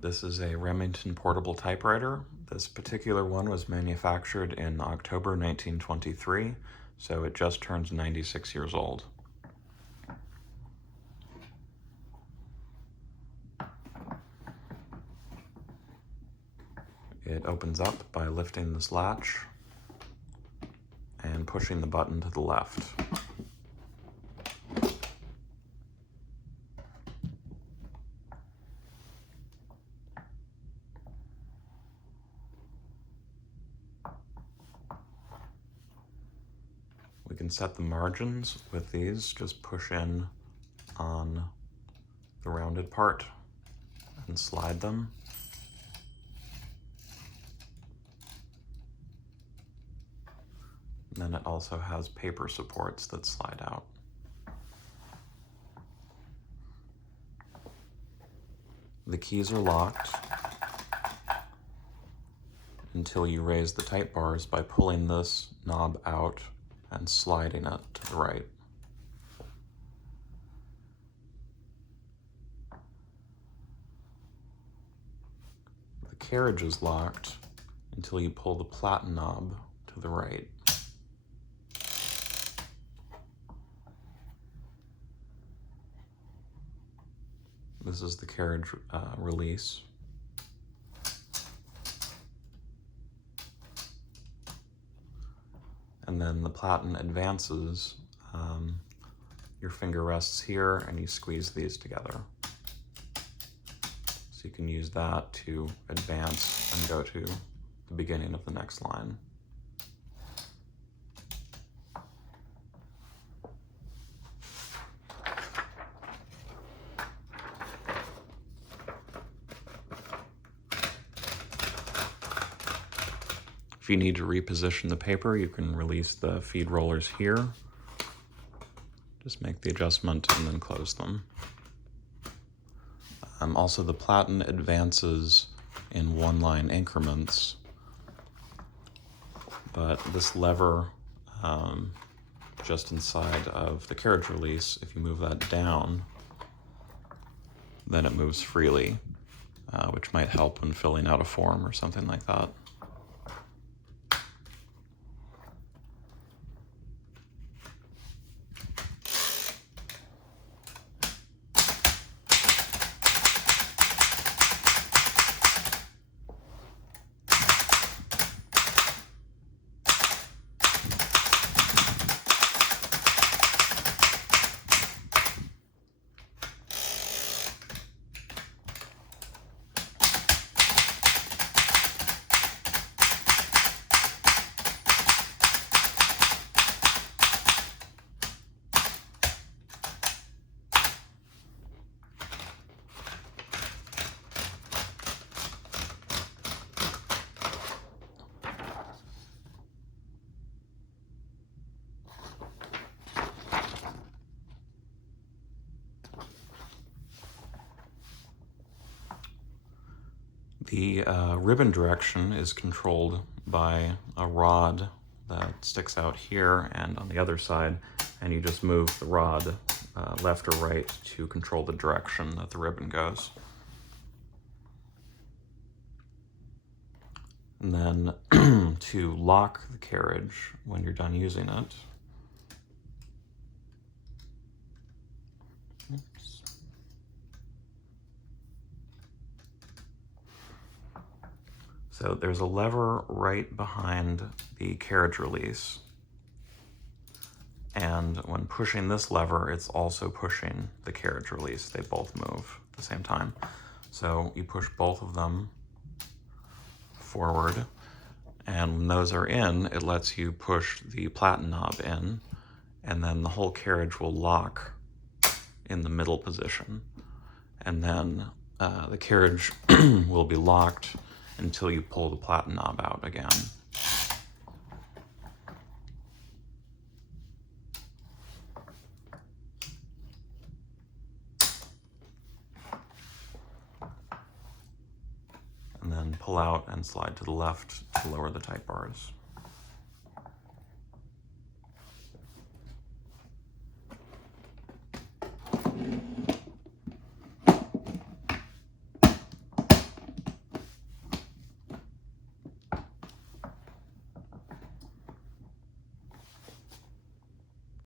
This is a Remington portable typewriter. This particular one was manufactured in October 1923, so it just turned 96 years old. It opens up by lifting this latch and pushing the button to the left. We can set the margins with these. Just push in on the rounded part and slide them. And then it also has paper supports that slide out. The keys are locked until you raise the type bars by pulling this knob out and sliding it to the right. The carriage is locked until you pull the platen knob to the right. This is the carriage release. And then the platen advances. Your finger rests here and you squeeze these together. So you can use that to advance and go to the beginning of the next line. If you need to reposition the paper, you can release the feed rollers here. Just make the adjustment and then close them. Also, the platen advances in one-line increments, but this lever just inside of the carriage release, if you move that down, then it moves freely, which might help when filling out a form or something like that. The ribbon direction is controlled by a rod that sticks out here and on the other side, and you just move the rod left or right to control the direction that the ribbon goes. And then to lock the carriage when you're done using it, so there's a lever right behind the carriage release. And when pushing this lever, it's also pushing the carriage release. They both move at the same time. So you push both of them forward, and when those are in, it lets you push the platen knob in, and then the whole carriage will lock in the middle position. And then the carriage will be locked until you pull the platen knob out again. And then pull out and slide to the left to lower the type bars.